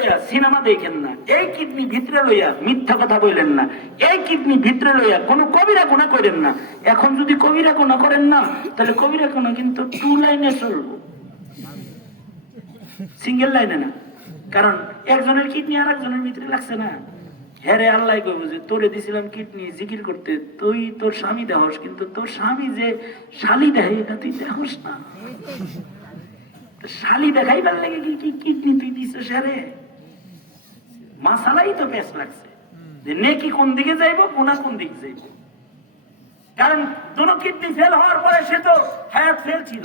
লইয়া সিনেমা দেখেন না, এই কিডনি ভিতরে লইয়া মিথ্যা কথা বললেন না, এই কিডনি ভিতরে লইয়া কোনো কবিরা গুনাহ করেন না। এখন যদি কবিরা গুনাহ করেন না, তাহলে কবিরা গুনাহ কিন্তু 2 লাইনে চলবো, সিঙ্গেল লাইনে না। কারণ একজনের কিডনি আর একজনের ভিতরে লাগছে না। হ্যাঁ আল্লাহ কইব যে তোরে দিছিলাম কিডনি জিকির করতে, তুই তোর স্বামী দেহস, কিন্তু তোর স্বামী যে শালি দেয় এটা তুই দেখস না। শালি দেখাইবার লাগে কি কিডনি তুই দিছিস? হ্যারে মাসালাই তো পেশ লাগছে যে নেকি কোন দিকে যাইবো, গুনাহ কোন দিকে যাইবো। কারণ দুটো কিডনি ফেল হওয়ার পরে সে তো হায়াত ফেল ছিল,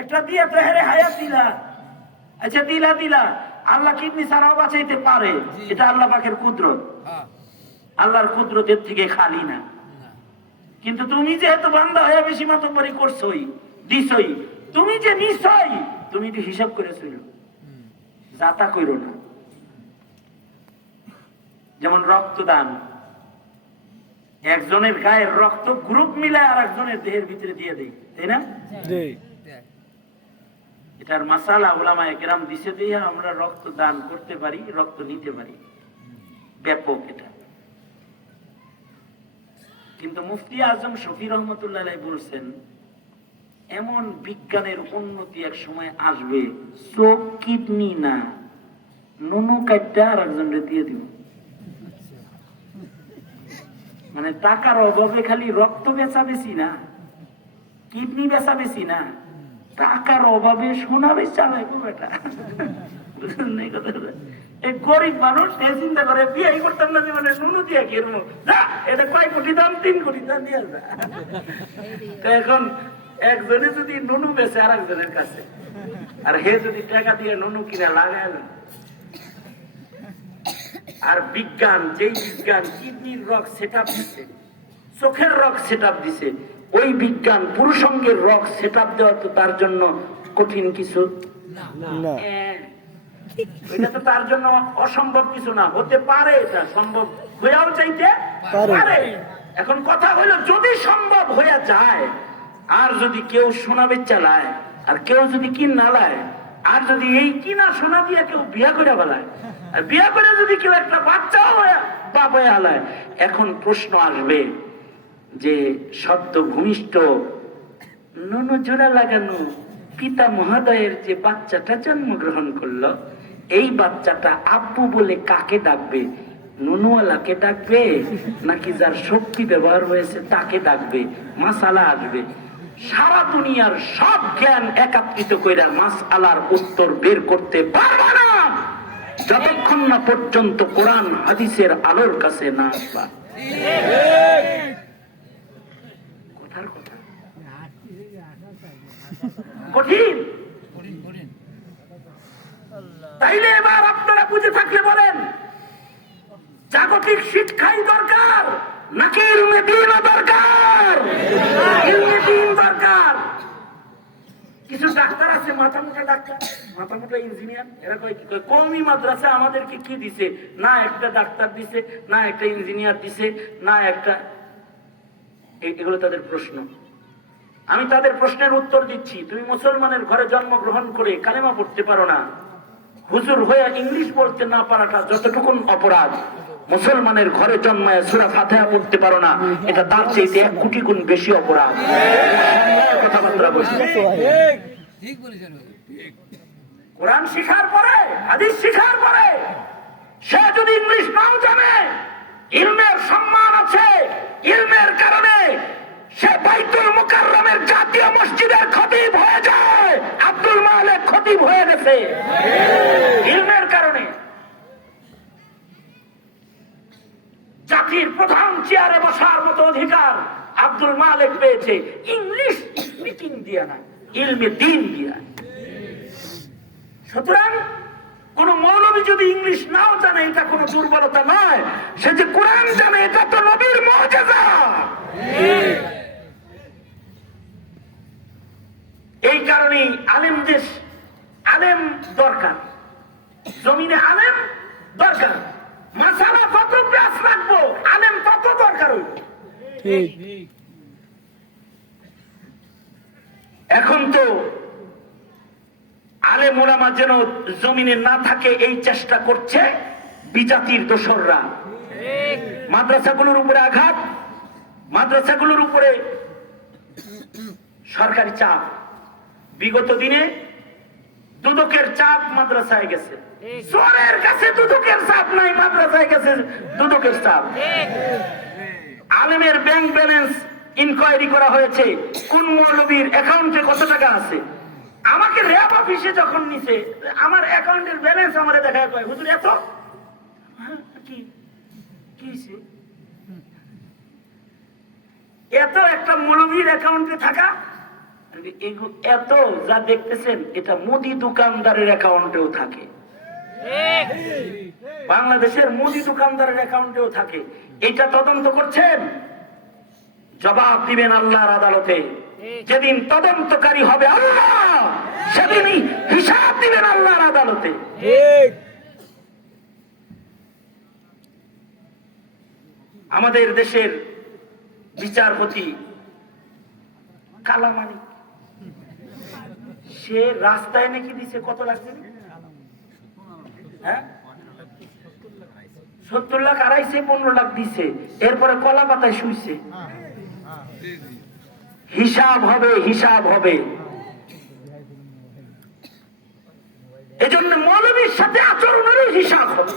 একটা দিয়ে তো হ্যারে হায়াত দিলা। আচ্ছা দিলা আল্লাহ কিডনি ছাড়াও বাঁচাইতে পারে, এটা আল্লাহ পাকের কুদরত, আল্লাহর কুদরতের থেকে খালি না। কিন্তু তুমি যেহেতু বান্দা হয়ে বেশি মাতব্বরি করছই, দিছই, তুমি যে নিছই, তুমি একটু হিসাব করে চলো, যাতা কইরো না। যেমন রক্তদান, একজনের গায়ের রক্ত গ্রুপ মিলায় আর একজনের দেহের ভিতরে দিয়ে দেয়, তাই না? এটার মাসালা উলামায়ে কেরাম দিছে দিয়ে আমরা রক্ত দান করতে পারি, রক্ত নিতে পারি, ব্যাপক এটা। কিন্তু মুফতি আজম শফি রহমতুল্লাহ আলাইহি বলছেন, এমন বিজ্ঞানের উন্নতি এক সময় আসবে, চোখ কিডনি না, নুনু কাটটা আর একজনকে দিয়ে দিব। মানে টাকার অভাবে খালি রক্ত বেচা বেশি না, কিডনি বেচা বেশি না, টাকার অভাবে সোনা বেচা লাগবে বেটা। এই গরিব মানুষ এ চিন্তা করে বিয়ে করতাম না জীবনে, নুনু দিয়ে কিনবো, এটা কয় কোটি দাম, 3 কোটি দাম দিয়ে যা। তো এখন একজনে যদি নুনু বেচে আর একজনের কাছে, আর হে যদি টাকা দিয়ে নুনু কিনে লাগায়, আর বিজ্ঞান, যেই বিজ্ঞান কিডনির রোগ সেটআপ দিছে, চোখের রোগ সেটআপ দিছে, ওই বিজ্ঞান পুরুষাঙ্গের রোগ সেটআপ দেওয়া তো তার জন্য কঠিন কিছু না। এটা তো তার জন্য অসম্ভব কিছু না, হতে পারে, এটা সম্ভব হয়েও চাইতে পারে। এখন কথা হলো, যদি সম্ভব হয়ে যায়, আর যদি কেউ সোনা বেচা লায়, আর কেউ যদি কিনা লায়, আর যদি এই কিনা সোনা দিয়ে কেউ বিয়া করে ফেলায়, আর বিয়া করে যদি কেউ একটা বাচ্চাও বাপ হয়ে হালায়, এখন প্রশ্ন আসবে যে সদ্য ভূমিষ্ঠ নুনু জোড়া লাগানো পিতা মহোদয়ের যে বাচ্চাটা জন্মগ্রহণ করলো, এই বাচ্চাটা আব্বু বলে কাকে ডাকবে? নুনুওয়ালাকে ডাকবে নাকি যার শক্তি ব্যবহার হয়েছে তাকে ডাকবে? মাসালা আসবে। সারা দুনিয়ার সব জ্ঞান একত্রিত কইরা মাসআলার উত্তর বের করতে পারবে না যতক্ষণ না পর্যন্ত কোরআন হাদিসের আলোর কাছে না আসবা। কথার কথা কঠিন। তাইলে এবার আপনারা বুঝে থাকলে বলেন, জাগতিক শিক্ষাই দরকার নাকি ইলমে দ্বীন দরকার? ইলমে দ্বীন দরকার। কিছু ডাক্তার আছে মাথা মোটা ডাক্তার, মাথা মোটা ইঞ্জিনিয়ার, এরা কয় কি, কওমি মাদ্রাসা আমাদেরকে কি দিছে? না একটা ডাক্তার দিছে, না একটা ইঞ্জিনিয়ার দিছে, না একটা, এগুলো তাদের প্রশ্ন। আমি তাদের প্রশ্নের উত্তর দিচ্ছি। তুমি মুসলমানের ঘরে জন্মগ্রহণ করে কালেমা পড়তে পারো না, হুজুর হয়ে ইংলিশ বলতে না পারাটা যতটুকু অপরাধ, মুসলমানের ঘরে জন্মায় সূরা ফাতিহা পড়তে পারো না, এটা তার চাইতে 1 কোটি গুণ বেশি অপরাধ। কোরআন শিখার পরে, হাদিস শিখার পরে সে যদি ইংলিশ নাও জানে, ইলমের সম্মান আছে, ইলমের কারণে সে বাইতুল মুকাররমের জাতীয় মসজিদের খতিব হয়ে যায়। আব্দুল মালিক খতিব হয়ে গেছে ইলমের কারণে। জাতির প্রধান চেয়ারে বসার মতো অধিকার আব্দুল মালিক পেয়েছে ইংলিশ স্পিকিং দিয়া না, ইলমে দ্বীন দিয়া। সুতরাং কোন মৌলবী যদি ইংলিশ নাও জানে, এটা কোনো দুর্বলতা নয়। সে যে কোরআন জানে, এটা তো নবীর মুজিজা। এই কারণেই আলেমদের, আলেম দরকার, জমিনে আলেম দরকার। মাসালা কত ব্যাস রাখবো, আলেম কত দরকার হইব। এখন তো আলেম আলেম ওলামা যেন জমিনে না থাকে এই চেষ্টা করছে বিজাতির দোসররা। মাদ্রাসাগুলোর উপরে আঘাত, মাদ্রাসাগুলোর উপরে সরকারি চাপ। বিগত দিনে দুদকের চাপ মাদ্রাসায় গেছে, চোরের কাছে দুদকের চাপ নাই, মাদ্রাসায় গেছে দুদকের চাপ। আলেমের ব্যাংক ব্যালেন্স ইনকোয়ারি করা হয়েছে, কোন মৌলবীর অ্যাকাউন্টে কত টাকা আছে। আমাকে র্যাব অফিসে যখন নিছে, আমার অ্যাকাউন্টের ব্যালেন্স আমারে দেখা কয়, হুজুর এত কি হইছে? এত একটা মৌলবীর অ্যাকাউন্টে থাকা, এত যা দেখতেছেন এটা মুদি দোকানদারের অ্যাকাউন্টেও থাকে, বাংলাদেশের মুদি দোকানদারের অ্যাকাউন্টেও থাকে। এটা তদন্ত করছেন, জবাব দিবেন আল্লাহর আদালতে। যেদিন তদন্তকারী হবে আল্লাহ, সেদিনই হিসাব দিবেন আল্লাহর আদালতে। আমাদের দেশের বিচারপতি কালামানি, সে রাস্তায় নাকি দিছে কত লাগছে, হ্যাঁ 70 লাখ, আড়াইছে 15 লাখ দিছে, এরপরে কলা পাতায় শুইছে। হিসাব হবে, হিসাব হবে। এজন্য মৌলবীর সাথে আচরণেরও হিসাব হবে।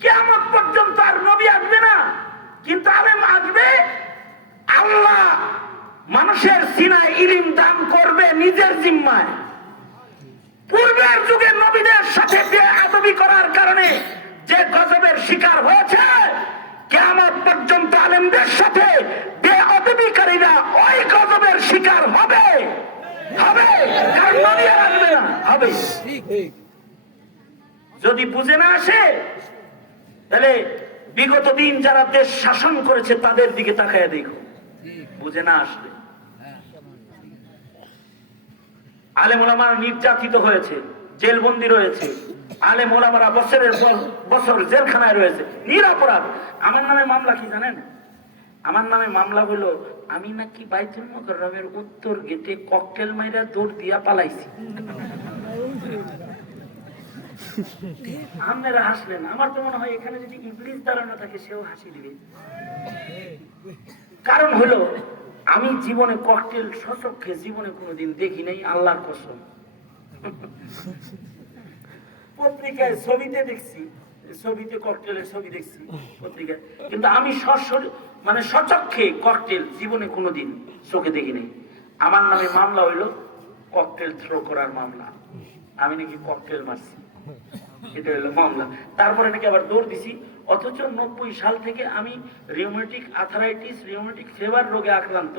কিয়ামত পর্যন্ত আর নবী আসবে না, কিন্তু আলেম আসবে। আল্লাহ মানুষের সিনায় ইলম দান করবে নিজের জিম্মায়। পূর্বের যুগে নবীদের সাথে বেয়াদবি করার কারণে যে গজবের শিকার হয়েছে, কিয়ামত পর্যন্ত আলেমদের সাথে বেয়াদবিকারীরা ওই গজবের শিকার হবে, হবে। কারণ নবী আর আসবে না, হবে। যদি বুঝে না আসে, তাহলে বিগত দিন যারা দেশ শাসন করেছে তাদের দিকে তাকায় দেখো, বুঝে না আসলে। আলেম ওলামারা নির্যাতিত হয়েছে, জেলবন্দি রয়েছে, আলেম ওলামারা বছরের বছর জেলখানায় রয়েছে নিরপরাধ। আমার নামে মামলা কি জানেন? আমার নামে মামলা হলো আমি নাকি বাইতুল মুকাররমের উত্তর গেটে ককটেল মাইরা দৌড় দিয়া পালাইছি। আপনারা হাসলেন, আমার তো মনে হয় এখানে যদি ইবলিস দাঁড়ানো থাকে সেও হাসি দিবে। কারণ হলো আমি জীবনে ককটেল সচক্ষে জীবনে কোনোদিন দেখি নাই, আল্লাহর কসম। পত্রিকায় ছবিতে দেখছি, ছবিতে ককটেলের ছবি দেখছি পত্রিকায়, কিন্তু আমি মানে সচক্ষে ককটেল জীবনে কোনোদিন চোখে দেখি নাই। আমার নামে মামলা হইলো ককটেল থ্রো করার মামলা, আমি নাকি ককটেল মারছি, এটা হলো মামলা। তারপরে নাকি আবার দৌড় দিছি, অথচ 90 সাল থেকে আমি রিউমেটিক আর্থ্রাইটিস, রিউমেটিক ফিভার রোগে আক্রান্ত।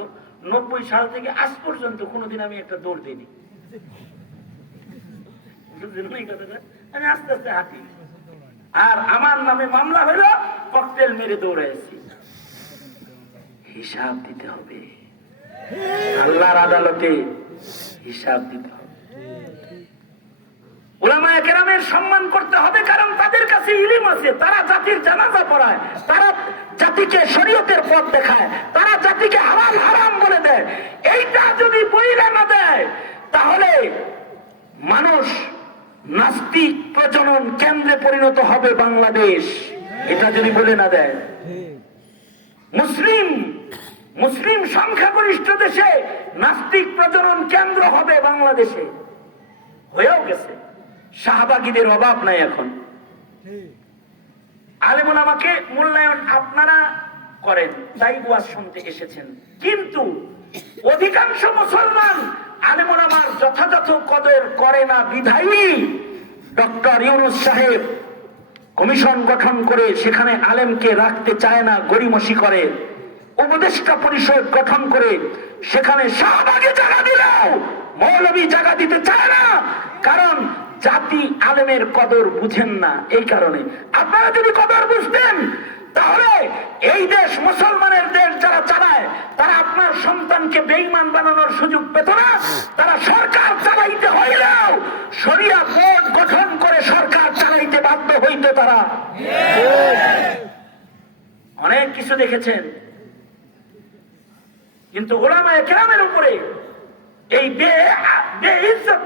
90 সাল থেকে আজ পর্যন্ত কোনোদিন আমি একটা দৌড় দিইনি। আমি আস্তে আস্তে হাঁটি, আর আমার নামে মামলা হইলো ককটেল মেরে দৌড়াইছি। হিসাব দিতে হবে, আল্লাহর আদালতে হিসাব দিতে হবে। উলামায়ে কেরামের সম্মান করতে হবে, কারণ তাদের কাছে ইলম আছে। তারা জাতির জানাজা পড়ায়, তারা জাতিকে শরীয়তের পথ দেখায়, তারা জাতিকে হারাম হারাম বলে দেয়। এইটা যদি বইলা না দেয়, তাহলে মানুষ নাস্তিক প্রজনন কেন্দ্রে পরিণত হবে বাংলাদেশ। এটা যদি বলে না দেয়, মুসলিম সংখ্যাগরিষ্ঠ দেশে নাস্তিক প্রজনন কেন্দ্র হবে বাংলাদেশে, হয়েও গেছে। শাহবাগীদের অভাব নাই এখন। আলেম ওলামাকে মূল্যায়ন আপনারা করেন, তাই ওয়াজ শুনতে এসেছেন, কিন্তু অধিকাংশ মুসলমান আলেম ওলামার যথাযথ কদর করে না বিধায়ী ডক্টর ইউনূস সাহেব কমিশন গঠন করে সেখানে আলেমকে রাখতে চায় না, গড়িমসি করে। উপদেষ্টা পরিষদ গঠন করে সেখানে শাহবাগে জায়গা দিলেও মৌলবী জায়গা দিতে চায় না, কারণ জাতি আলেমের কদর বুঝেন না। এই কারণে আপনারা যদি কদর বুঝতেন, তাহলে এই দেশ মুসলমানের দেশ যারা চালায়, তারা আপনার সন্তানকে বেঈমান বানানোর সুযোগ পেত না। তারা সরকার চালাইতে হইলেও শরিয়া বোর্ড গঠন করে সরকার চালাইতে বাধ্য হইত। তারা অনেক কিছু দেখেছেন, কিন্তু উলামায়ে কেরামের উপরে এই বেইজ্জত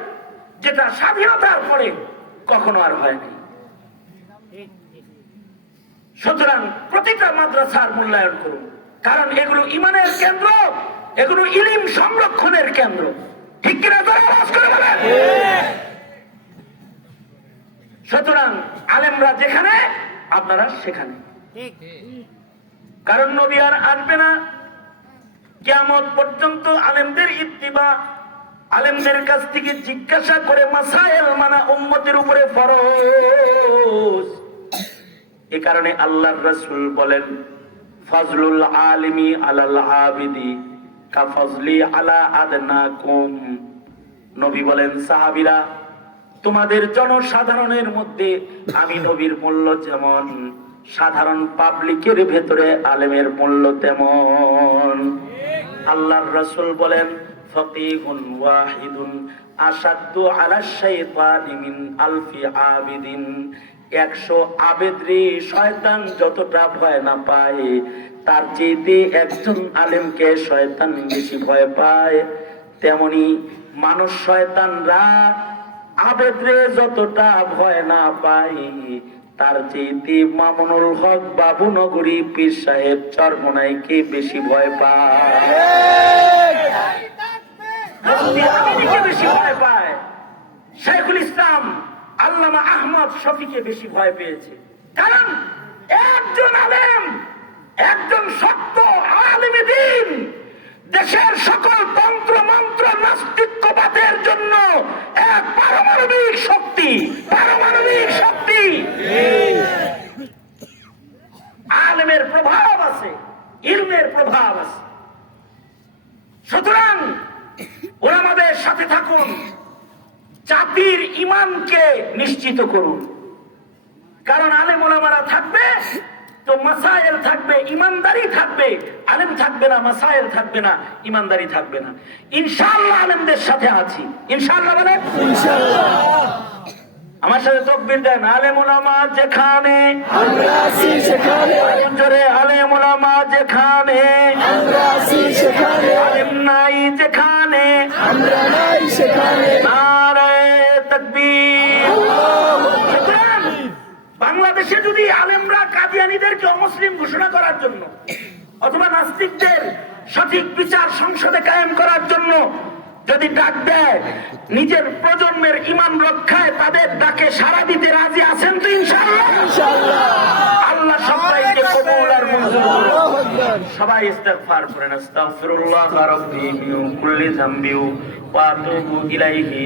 যেটা স্বাধীনতার পরে কখনো আর হয়নি। সুতরাং প্রতিটা মাদ্রাসার মূল্যায়ন করুন, কারণ এগুলো ইমানের কেন্দ্র, এগুলো ইলম সংরক্ষণের কেন্দ্র। ঠিক কিনা জোরে আওয়াজ করে বলেন। সুতরাং আলেমরা যেখানে আপনারা সেখানে, কারণ নবী আর আসবে না, কিয়ামত পর্যন্ত আলেমদের ইত্তিবা, আলেমদের কাছ থেকে জিজ্ঞাসা করে মাসাইল মানা উম্মতের উপরে ফরজ। এ কারণে আল্লাহর রাসূল বলেন, ফাজলুল আলিমি আলাল আবিদি কা ফাজলি আলা আদনাকুম। নবী বলেন, সাহাবীরা, তোমাদের জনসাধারণের মধ্যে আমি নবীর মূল্য যেমন, সাধারণ পাবলিকের ভেতরে আলেমের মূল্য তেমন। আল্লাহর রাসূল বলেন, ফাকিহুন ওয়াহিদুন আশাদ্দু আলা শাইতানি মিন আলফি আবিদিন। 100 আবেদরে শয়তান যতটা ভয় না পায়, তার চেয়ে একজন আলেমকে শয়তান বেশি ভয় পায়। তেমনি মানুষ শয়তানরা আবেদরে যতটা ভয় না পায়, তার চেয়ে মামুনুল হক বাবু নগরী পীর সাহেব চরমোনাইকে বেশি ভয় পায়, বেশি ভয় পায়। শাইখুল ইসলাম আল্লামা আহমদ শফিকে বেশি ভয় পেয়েছে, কারণ একজন আলেম, একজন সত্য আলেমে দ্বীন দেশের সকল তন্ত্র মন্ত্র নাস্তিক্যবাদের জন্য এক পারমাণবিক শক্তি, পারমাণবিক শক্তি। আলেমের প্রভাব আছে, ইলমের প্রভাব আছে। সুতরাং ওলামাদের সাথে থাকুন, জাতির ঈমানকে নিশ্চিত করুন। কারণ আলেম ওলামারা থাকবে তো মাসায়েল থাকবে, ঈমানদারি থাকবে। আলেম থাকবে না, মাসায়েল থাকবে না, ঈমানদারি থাকবে না। ইনশাআল্লাহ আলেমদের সাথে আছি, ইনশাআল্লাহ বলেন ইনশাআল্লাহ। আমার সাথে তাকবীর দেন। আলেম ওলামা যেখানে আমরা আছি সেখানে, জোরে আলেম ওলামা যেখানে আমরা আছি সেখানে, আলেম নাই যেখানে আমরা নাই সেখানে। নারে তাকবীর, আল্লাহু আকবার। বাংলাদেশে যদি আলেমরা কাদিয়ানীদেরকে অমুসলিম ঘোষণা করার জন্য অথবা নাস্তিকদের সঠিক বিচার সংসদে কায়েম করার জন্য যদি ডাক দেয়, নিজের প্রজন্মের ঈমান রক্ষায় তাদের ডাকে সাড়া দিতে রাজি আছেন তো ইনশাআল্লাহ? ইনশাআল্লাহ। আল্লাহ সবাইকে কবুল আর মঞ্জুর করুন। সবাই ইস্তিগফার করেন। আস্তাগফিরুল্লাহ রাব্বি মিন কুল্লি যামবি ওয়া আতুবু ইলাইহি।